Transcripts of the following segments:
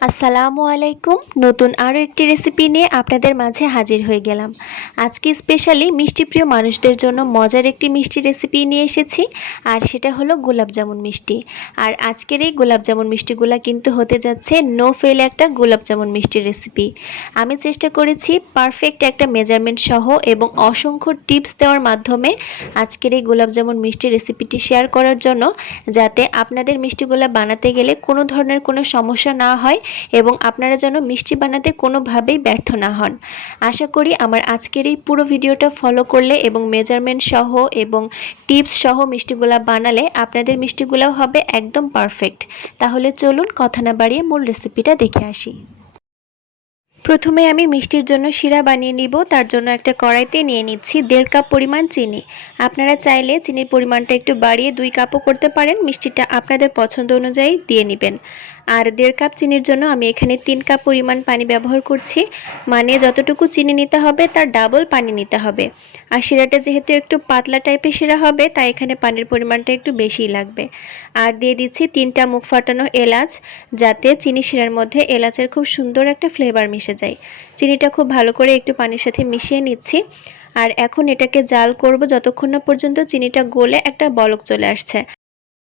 আসসালামু আলাইকুম। নতুন আরও একটি রেসিপি নিয়ে আপনাদের মাঝে হাজির হয়ে গেলাম। আজকে স্পেশালি মিষ্টিপ্রিয় মানুষদের জন্য মজার একটি মিষ্টি রেসিপি নিয়ে এসেছি, আর সেটা হলো গোলাপজামুন মিষ্টি। আর আজকের এই গোলাপজামুন মিষ্টিগুলো কিন্তু হতে যাচ্ছে নো ফেল একটা গোলাপজামুন মিষ্টির রেসিপি। আমি চেষ্টা করেছি পারফেক্ট একটা মেজারমেন্ট সহ এবং অসংখ্য টিপস দেওয়ার মাধ্যমে আজকের এই গোলাপজামুন মিষ্টির রেসিপিটি শেয়ার করার জন্য, যাতে আপনাদের মিষ্টিগুলো বানাতে গেলে কোনো ধরনের কোনো সমস্যা না হয় এবং আপনারা যেন মিষ্টি বানাতে কোনোভাবেই ব্যর্থ না হন। আশা করি আমার আজকের এই পুরো ভিডিওটা ফলো করলে এবং মেজারমেন্ট সহ এবং টিপস সহ মিষ্টিগুলা বানালে আপনাদের মিষ্টিগুলোও হবে একদম পারফেক্ট। তাহলে চলুন কথা না বাড়িয়ে মূল রেসিপিটা দেখে আসি। প্রথমে আমি মিষ্টির জন্য শিরা বানিয়ে নিব। তার জন্য একটা কড়াইতে নিয়ে নিচ্ছি 1.5 কাপ পরিমাণ চিনি। আপনারা চাইলে চিনির পরিমাণটা একটু বাড়িয়ে 2 কাপও করতে পারেন, মিষ্টিটা আপনাদের পছন্দ অনুযায়ী দিয়ে নেবেন। আর 1.5 কাপ চিনির জন্য আমি এখানে 3 কাপ পরিমাণ পানি ব্যবহার করছি, মানে যতটুকু চিনি নিতে হবে তার ডাবল পানি নিতে হবে। আর শিরাটা যেহেতু একটু পাতলা টাইপের শিরা হবে, তাই এখানে পানির পরিমাণটা একটু বেশিই লাগবে। আর দিয়ে দিচ্ছি 3টা মুখ ফাটানো এলাচ, যাতে চিনি শিরার মধ্যে এলাচের খুব সুন্দর একটা ফ্লেভার মিশে যায়। চিনিটা খুব ভালো করে একটু পানির সাথে মিশিয়ে নিচ্ছি। আর এখন এটাকে জাল করব যতক্ষণ না পর্যন্ত চিনিটা গলে একটা বলক চলে আসছে।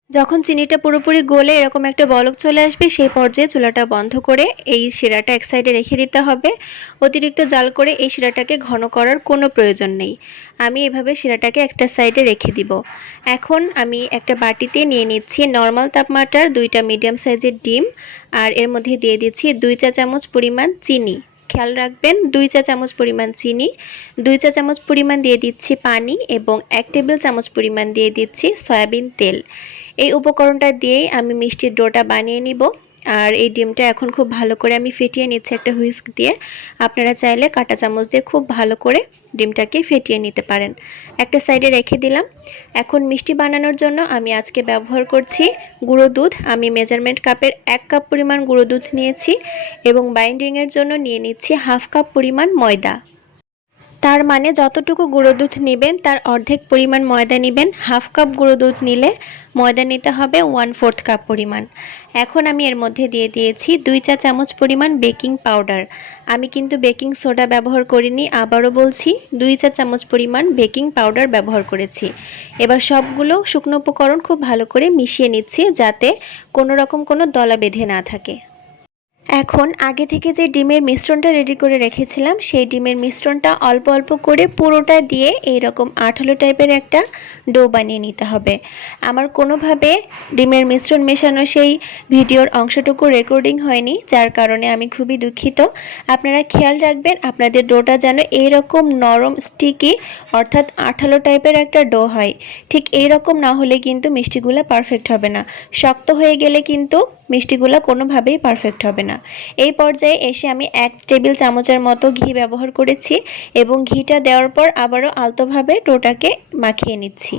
যখন চিনিটা পুরোপুরি গলে এরকম একটা বলক চলে আসবে, সেই পর্যায়ে চুলাটা বন্ধ করে এই শিরাটা এক সাইডে রেখে দিতে হবে। অতিরিক্ত জাল করে এই শিরাটাকে ঘন করার কোনো প্রয়োজন নেই। আমি এভাবে শিরাটাকে একটা সাইডে রেখে দিব। এখন আমি একটা বাটিতে নিয়ে নিচ্ছি নর্মাল তাপমাত্রার 2টা মিডিয়াম সাইজের ডিম, আর এর মধ্যে দিয়ে দিচ্ছি 2 চা চামচ পরিমাণ চিনি। খেয়াল রাখবেন 2 চা চামচ পরিমাণ চিনি, 2 চা চামচ পরিমাণ দিয়ে দিচ্ছি পানি এবং 1 টেবিল চামচ পরিমাণ দিয়ে দিচ্ছি সয়াবিন তেল। এই উপকরণটা দিয়েই আমি মিষ্টির ডোটা বানিয়ে নিব। আর এই ডিমটা এখন খুব ভালো করে আমি ফেটিয়ে নিচ্ছি একটা হুইস্ক দিয়ে। আপনারা চাইলে কাঁটা চামচ দিয়ে খুব ভালো করে ডিমটাকে ফেটিয়ে নিতে পারেন। একটা সাইডে রেখে দিলাম। এখন মিষ্টি বানানোর জন্য আমি আজকে ব্যবহার করছি গুঁড়ো দুধ। আমি মেজারমেন্ট কাপের 1 কাপ পরিমাণ গুঁড়ো দুধ নিয়েছি এবং বাইন্ডিংয়ের জন্য নিয়ে নিচ্ছি 1/2 কাপ পরিমাণ ময়দা। তার মানে যতটুকু গুঁড়ো দুধ নেবেন তার অর্ধেক পরিমাণ ময়দা নেবেন। 1/2 কাপ গুঁড়ো দুধ নিলে ময়দা নিতে হবে 1/4 কাপ পরিমাণ। এখন আমি এর মধ্যে দিয়ে দিয়েছি 2 চা চামচ পরিমাণ বেকিং পাউডার। আমি কিন্তু বেকিং সোডা ব্যবহার করিনি, আবারও বলছি 2 চা চামচ পরিমাণ বেকিং পাউডার ব্যবহার করেছি। এবার সবগুলো শুকনো উপকরণ খুব ভালো করে মিশিয়ে নিচ্ছি, যাতে কোনো রকম কোনো দলা বেঁধে না থাকে। এখন আগে থেকে যে ডিমের মিশ্রণটা রেডি করে রেখেছিলাম, সেই ডিমের মিশ্রণটা অল্প অল্প করে পুরোটা দিয়ে এইরকম আঠালো টাইপের একটা ডো বানিয়ে নিতে হবে। আমার কোনোভাবে ডিমের মিশ্রণ মেশানো সেই ভিডিওর অংশটুকু রেকর্ডিং হয়নি, যার কারণে আমি খুবই দুঃখিত। আপনারা খেয়াল রাখবেন আপনাদের ডোটা যেন এইরকম নরম স্টিকি অর্থাৎ আঠালো টাইপের একটা ডো হয়। ঠিক এইরকম না হলে কিন্তু মিষ্টিগুলো পারফেক্ট হবে না। শক্ত হয়ে গেলে কিন্তু মিষ্টিগুলো কোনোভাবেই পারফেক্ট হবে না। এই পর্যায়ে এসে আমি 1 টেবিল চামচের মতো ঘি ব্যবহার করেছি এবং ঘিটা দেওয়ার পর আবারও আলতোভাবে ডোটাকে মাখিয়ে নিচ্ছি।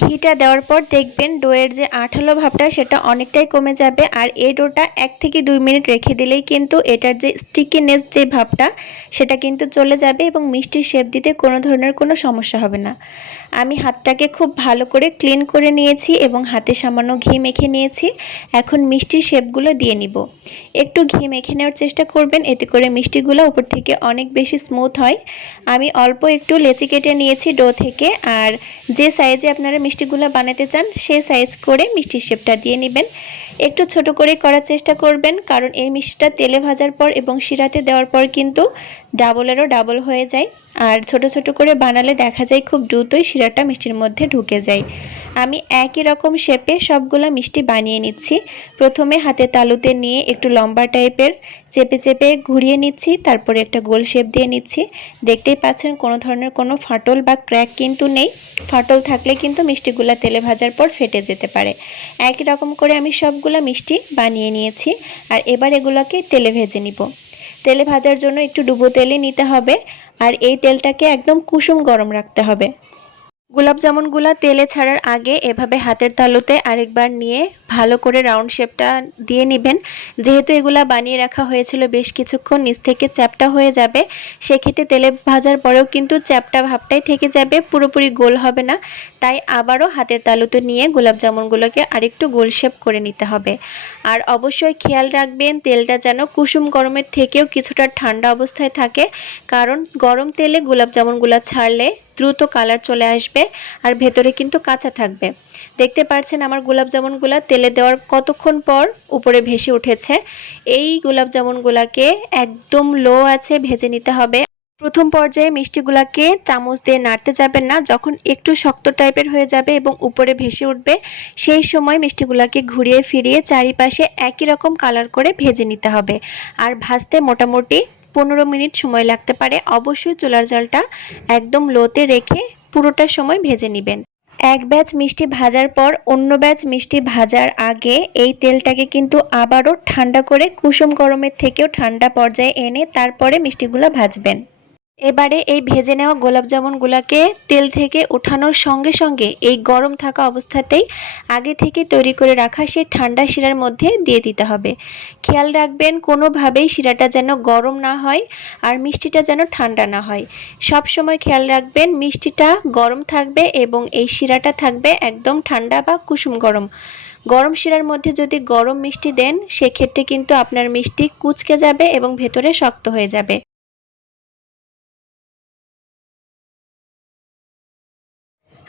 ঘিটা দেওয়ার পর দেখবেন ডোয়ের যে আঠালো ভাবটা সেটা অনেকটাই কমে যাবে। আর এই ডোটা 1 থেকে 2 মিনিট রেখে দিলেই কিন্তু এটার যে স্টিকিনেস যে ভাবটা সেটা কিন্তু চলে যাবে এবং মিষ্টির শেপ দিতে কোনো ধরনের কোনো সমস্যা হবে না। আমি হাতটাকে খুব ভালো করে ক্লিন করে নিয়েছি এবং হাতে সামান্য ঘি মেখে নিয়েছি। এখন মিষ্টির শেপগুলো দিয়ে নিব। একটু ঘি মেখে নেওয়ার চেষ্টা করবেন, এতে করে মিষ্টিগুলো উপর থেকে অনেক বেশি স্মুথ হয়। আমি অল্প একটু লেচি কেটে নিয়েছি ডো থেকে। আর যে সাইজে আপনারা মিষ্টিগুলো বানাতে চান সেই সাইজ করে মিষ্টির শেপটা দিয়ে নেবেন। একটু ছোট করে করার চেষ্টা করবেন, কারণ এই মিষ্টিটা তেলে ভাজার পর এবং শিরাতে দেওয়ার পর কিন্তু ডাবলেরও ডাবল হয়ে যায়। আর ছোট ছোট করে বানালে দেখা যায় খুব দ্রুতই শিরাটা মিষ্টির মধ্যে ঢুকে যায়। আমি একই রকম শেপে সবগুলো মিষ্টি বানিয়ে নিচ্ছি। প্রথমে হাতে তালুতে নিয়ে একটু লম্বা টাইপের চেপে চেপে ঘুরিয়ে নিচ্ছি, তারপরে একটা গোল শেপ দিয়ে নিচ্ছি। দেখতেই পাচ্ছেন কোনো ধরনের কোনো ফাটল বা ক্র্যাক কিন্তু নেই। ফাটল থাকলে কিন্তু মিষ্টিগুলো তেলে ভাজার পর ফেটে যেতে পারে। একই রকম করে আমি সবগুলো মিষ্টি বানিয়ে নিয়েছি। আর এবার এগুলোকে তেলে ভেজে নিব। তেলে ভাজার জন্য একটু ডুবো তেলে নিতে হবে, আর এই তেলটাকে একদম কুসুম গরম রাখতে হবে। গোলাপ জামুনগুলা তেলে ছাড়ার আগে এভাবে হাতের তালুতে আরেকবার নিয়ে ভালো করে রাউন্ড শেপটা দিয়ে নেবেন। যেহেতু এগুলা বানিয়ে রাখা হয়েছিল বেশ কিছুক্ষণ, নিচ থেকে চ্যাপটা হয়ে যাবে, সেক্ষেত্রে তেলে ভাজার পরেও কিন্তু চ্যাপটা ভাবটাই থেকে যাবে, পুরোপুরি গোল হবে না। তাই আবারও হাতের তালুতে নিয়ে গোলাপ জামুনগুলোকে আরেকটু গোল শেপ করে নিতে হবে। আর অবশ্যই খেয়াল রাখবেন তেলটা যেন কুসুম গরমের থেকেও কিছুটা ঠান্ডা অবস্থায় থাকে, কারণ গরম তেলে গোলাপ জামুনগুলো ছাড়লে দ্রুত কালার চলে আসবে আর ভেতরে কিন্তু কাঁচা থাকবে। দেখতে পাচ্ছেন আমার গোলাপ জামুনগুলা তেলে দেওয়ার কতক্ষণ পর উপরে ভেসে উঠেছে। এই গোলাপ জামুনগুলাকে একদম লো আছে ভেজে নিতে হবে। প্রথম পর্যায়ে মিষ্টিগুলাকে চামচ দিয়ে নাড়তে যাবেন না, যখন একটু শক্ত টাইপের হয়ে যাবে এবং উপরে ভেসে উঠবে সেই সময় মিষ্টিগুলাকে ঘুরিয়ে ফিরিয়ে চারিপাশে একই রকম কালার করে ভেজে নিতে হবে। আর ভাজতে মোটামুটি 15 মিনিট সময় লাগতে পারে। অবশ্যই চুলার জালটা একদম লোতে রেখে পুরোটা সময় ভেজে নেবেন। এক ব্যাচ মিষ্টি ভাজার পর অন্য ব্যাচ মিষ্টি ভাজার আগে এই তেলটাকে কিন্তু আবারও ঠান্ডা করে কুসুম গরমের থেকেও ঠান্ডা পর্যায়ে এনে তারপরে মিষ্টিগুলো ভাজবেন। এবারে এই ভেজে নেওয়া গোলাপ জামুনগুলোকে তেল থেকে ওঠানোর সঙ্গে সঙ্গে এই গরম থাকা অবস্থাতেই আগে থেকে তৈরি করে রাখা সেই ঠান্ডা শিরার মধ্যে দিয়ে দিতে হবে। খেয়াল রাখবেন কোনোভাবেই শিরাটা যেন গরম না হয় আর মিষ্টিটা যেন ঠান্ডা না হয়। সব সময় খেয়াল রাখবেন মিষ্টিটা গরম থাকবে এবং এই শিরাটা থাকবে একদম ঠান্ডা বা কুসুম গরম। গরম শিরার মধ্যে যদি গরম মিষ্টি দেন সেক্ষেত্রে কিন্তু আপনার মিষ্টি কুঁচকে যাবে এবং ভেতরে শক্ত হয়ে যাবে।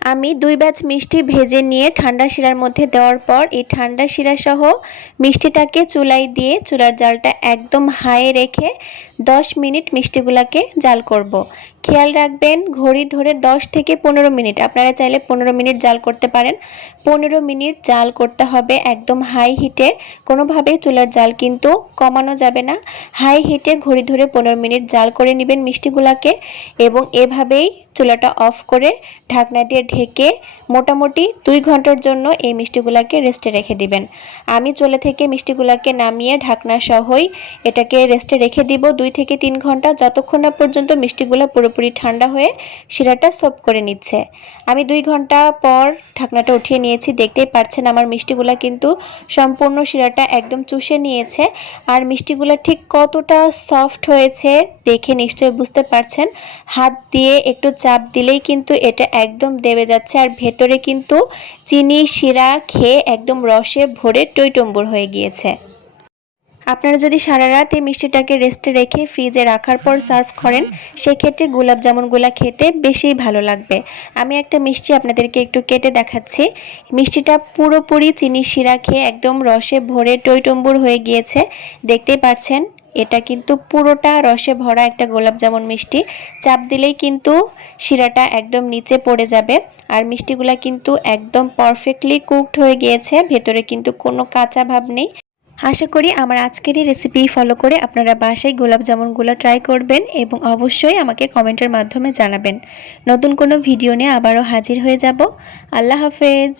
আমি 2 ব্যাচ মিষ্টি ভেজে নিয়ে ঠান্ডা শিরার মধ্যে দেওয়ার পর এই ঠান্ডা শিরা সহ মিষ্টিটাকে চুলায় দিয়ে চুলার জালটা একদম হাইয়ে রেখে 10 মিনিট মিষ্টিগুলাকে জাল করব। খেয়াল রাখবেন ঘড়ি ধরে 10 থেকে 15 মিনিট, আপনারা চাইলে 15 মিনিট জাল করতে পারেন। 15 মিনিট জাল করতে হবে একদম হাই হিটে, কোনোভাবেই চুলার জাল কিন্তু কমানো যাবে না। হাই হিটে ঘড়ি ধরে 15 মিনিট জাল করে নেবেন মিষ্টিগুলাকে এবং এভাবেই চুলাটা অফ করে ঢাকনা দিয়ে ঢেকে মোটামুটি 2 ঘন্টার জন্য এই মিষ্টিগুলাকে রেস্টে রেখে দিবেন। আমি চুলা থেকে মিষ্টিগুলাকে নামিয়ে ঢাকনা সহই এটাকে রেস্টে রেখে দিব 2 থেকে 3 ঘন্টা, যতক্ষণ না পর্যন্ত মিষ্টিগুলো পুরোপুরি ঠান্ডা হয়ে শিরাটা সোপ করে নিচ্ছে। আমি 2 ঘন্টা পর ঢাকনাটা উঠিয়ে নিয়েছি। দেখতেই পাচ্ছেন আমার মিষ্টিগুলো কিন্তু সম্পূর্ণ শিরাটা একদম চুষে নিয়েছে। আর মিষ্টিগুলো ঠিক কতটা সফট হয়েছে দেখে নিশ্চয়ই বুঝতে পারছেন। হাত দিয়ে একটু চাপ দিলেই কিন্তু এটা একদম দেবে যাচ্ছে আর ভেতরে কিন্তু চিনি শিরা খেয়ে একদম রসে ভরে টইটম্বুর হয়ে গিয়েছে। আপনারা যদি সারা রাত এই মিষ্টিটাকে রেস্টে রেখে ফ্রিজে রাখার পর সার্ভ করেন সেক্ষেত্রে গোলাপ জামুনগুলা খেতে বেশি ভালো লাগবে। আমি একটা মিষ্টি আপনাদেরকে একটু কেটে দেখাচ্ছি। মিষ্টিটা পুরোপুরি চিনি শিরা খেয়ে একদম রসে ভরে টইটম্বুর হয়ে গিয়েছে। দেখতেই পাচ্ছেন এটা কিন্তু পুরোটা রসে ভরা একটা গোলাপ জামুন মিষ্টি। চাপ দিলেই কিন্তু শিরাটা একদম নিচে পড়ে যাবে আর মিষ্টিগুলা কিন্তু একদম পারফেক্টলি কুকড হয়ে গিয়েছে, ভেতরে কিন্তু কোনো কাঁচা ভাব নেই। আশা করি আমার আজকের এই রেসিপি ফলো করে আপনারা বাসায় গোলাপ জামুনগুলো ট্রাই করবেন এবং অবশ্যই আমাকে কমেন্টের মাধ্যমে জানাবেন। নতুন কোনো ভিডিও নিয়ে আবারও হাজির হয়ে যাব। আল্লাহ হাফেজ।